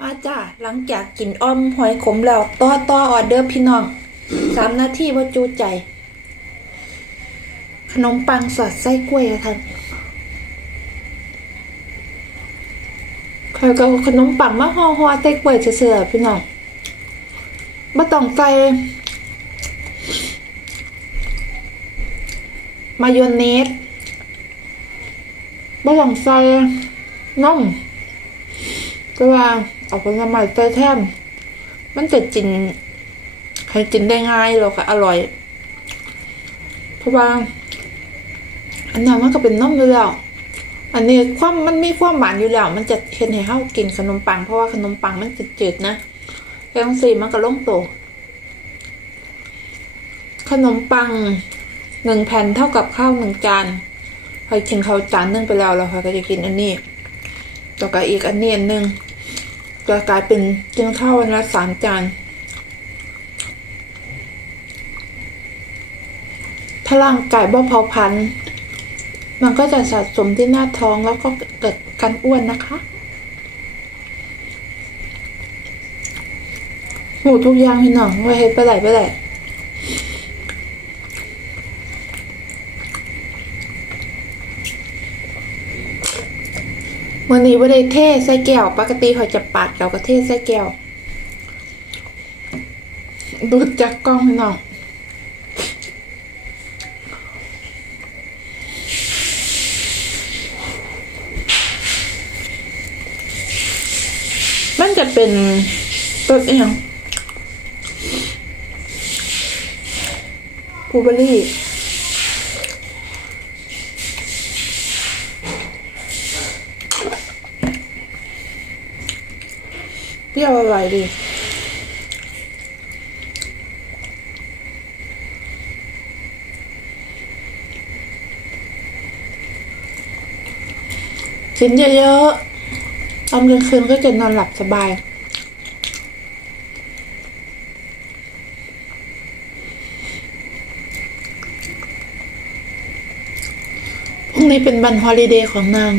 มาจ้าหลังจากกินอ้อมหอยขมแล้วต่อต่อออเดอร์พี่น้องสามนาทีว่าจูใจ ขนมปังสอดไส้กล้วยอะท่านใครก็ขนมปังมาห่อห่อไส้กล้วยเสือพี่น้องม่ต้องใส่มายองเนสม่ต้องใส่นม ก็ว่าเอาผลไม้ใส่แทนมันจะกินใครกินได้ง่ายหรอกค่ะ อร่อย เพราะว่าอันนั้นมันก็เป็นนมอยู่แล้ว อันนี้ความมันมีความหวานอยู่แล้ว มันจะเห็นให้เฮากินขนมปัง เพราะว่าขนมปังมันจืดๆนะแล้วสีมันก็ลงโตวขนมปังหนึ่งแผ่นเท่ากับข้าวหนึ่งจานพอกินข้าวจานนึงไปแล้วแล้วค่ะก็จะกินอันนี้ ต่อกับอีกอันนี้อันหนึ่งจะกลายเป็นกินข้าววันละสามจาน ถ้าร่างกายบ่เผาพันมันก็จะสะสมที่หน้าท้องแล้วก็เกิดการอ้วนนะคะหมูทุกอย่างพี่น้องว่าเฮ็ดไปไหนไปไหน วันนี้ว่าได้เทใส่แก้ว ปกติเขาจะปาดเราก็เทใส่แก้ว ดูจากกล้องพี่น้องมันจะเป็นต้นเองบลูเบอร์รี่ เปรี้ยวอร่อยดีกินเยอะๆ ตอนกลางคืนก็จะนอนหลับสบาย พรุ่งนี้เป็นวันฮอลิเดย์ของนาง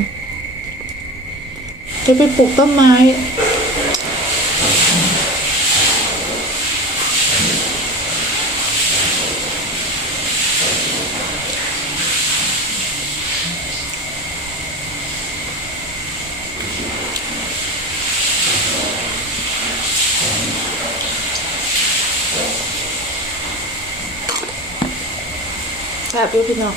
จะไปปลูกต้นไม้ แบบอยู่พี่น้อง